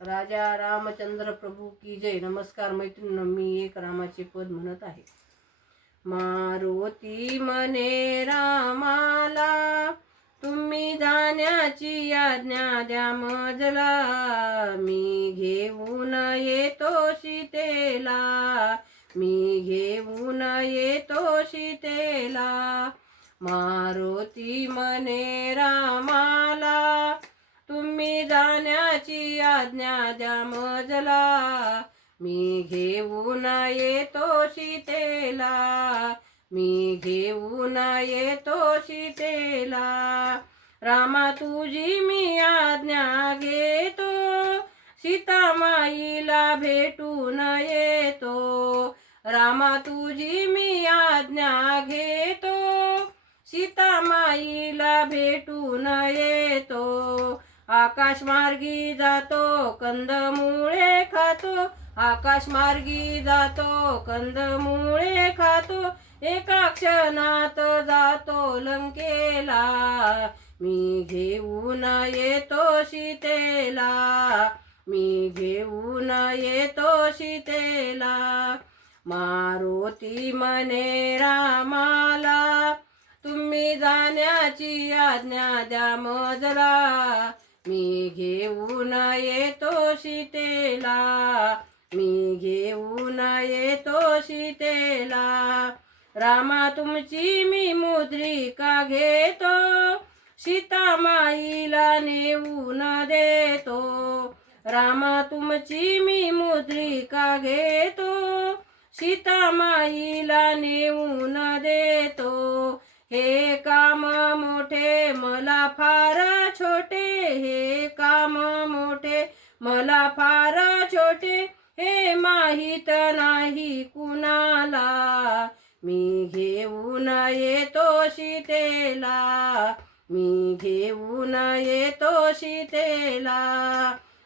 राजा रामचंद्र प्रभू की जय। नमस्कार मैत्रिणींनो, मी एक रामाचे पद म्हणत आहे. मारुती म्हणे रामाला, तुम्ही जाण्याची आज्ञा द्या मजला. मी घेऊन येतो सीतेला, मी घेऊन येतो सीतेला. मारुती म्हणे रामाला, तुम्ही जाण्याची आज्ञा द्या मजला. मी घेऊन येतो सीतेला, मी घेऊन येतो सीतेला. रामा तुझी मी आज्ञा घेतो, सीतामाईला भेटून येतो. रामा तुझी मी आज्ञा घेतो, सीतामाईला भेटून येतो. आकाश मार्गी जातो कंदमुळे खातो, आकाश मार्गी जातो कंदमुळे खातो. एका क्षणात जातो लंकेला, मी घेऊन येतो सीतेला, मी घेऊन येतो सीतेला. मारुती म्हणे रामाला, तुम्ही जाण्याची आज्ञा द्या मजला. मी घेऊन येतो सीतेला, मी घेऊन येतो सीतेला. रामा तुमची मी मुद्रिका घेतो, सीतामाईला नेऊन देतो. रामा तुमची मी मुद्रिका घेतो, सीतामाईला नेऊन देतो. हे काम मोठे मला फार छोटे, हे काम मोठे मला फार छोटे. हे माहीत नाही कुणाला, मी घेऊन येतो सीतेला, मी घेऊन येतो सीतेला.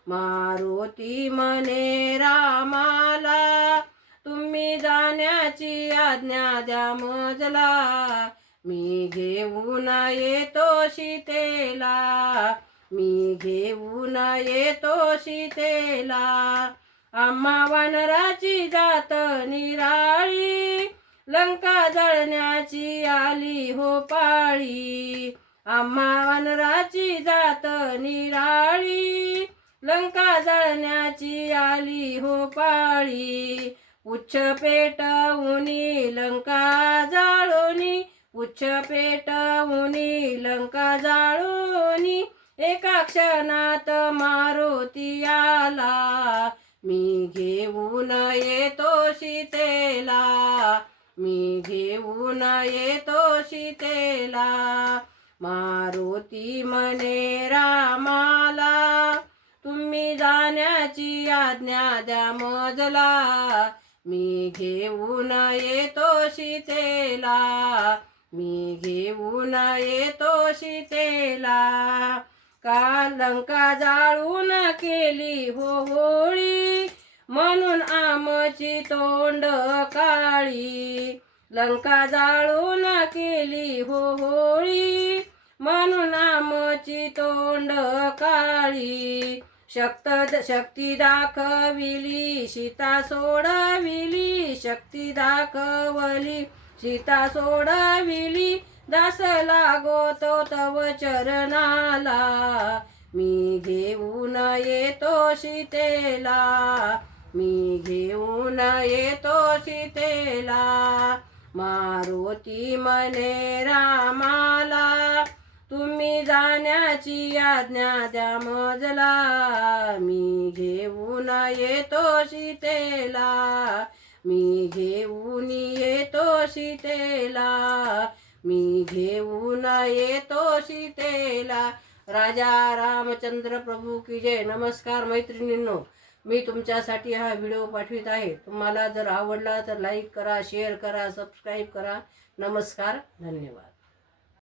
मारुती म्हणे रामाला, तुम्ही जाण्याची आज्ञा द्या मजला. मी घेऊन येतो सीतेला, मी घेऊन येतो सीतेला. आम्हा वानराची जात निराळी, लंका जळण्याची आली हो पाळी. आम्हा वानराची जात निराळी, लंका जळण्याची आली हो पाळी. उच्च पेटवुनी लंका जाळोनी, उच्च पेटवुनी लंका जाळोनी. एका क्षणात मारुती आला, मी घेऊन येतो सीतेला, मी घेऊन येतो सीतेला. मारुती म्हणे रामाला, तुम्ही जाण्याची आज्ञा द्या मजला. मी घेऊन येतो सीतेला, मी घेऊन येतो सीतेला. का लंका जाळून केली हो होळी, म्हणून आमची तोंड काळी. लंका जाळून केली हो होळी, म्हणून आमची तोंड काळी. शक्ती दाखविली सीता सोडविली, शक्ती दाखवली सीता सोडविली. दास लागतो तव चरणाला, मी घेऊन येतो सीतेला, मी घेऊन येतो सीतेला. मारुती म्हणे रामाला, तुम्ही जाण्याची आज्ञा द्या मजला. मी घेऊन येतो सीतेला, मी घेऊन येतो सीतेला, मी घेऊन येतो सीतेला. राजा रामचंद्र प्रभू की जय. नमस्कार मैत्रिणींनो, मी तुमच्यासाठी हा व्हिडिओ पाठवित आहे. तुम्हाला जर आवडला तर लाईक करा, शेअर करा, सबस्क्राईब करा. नमस्कार, धन्यवाद.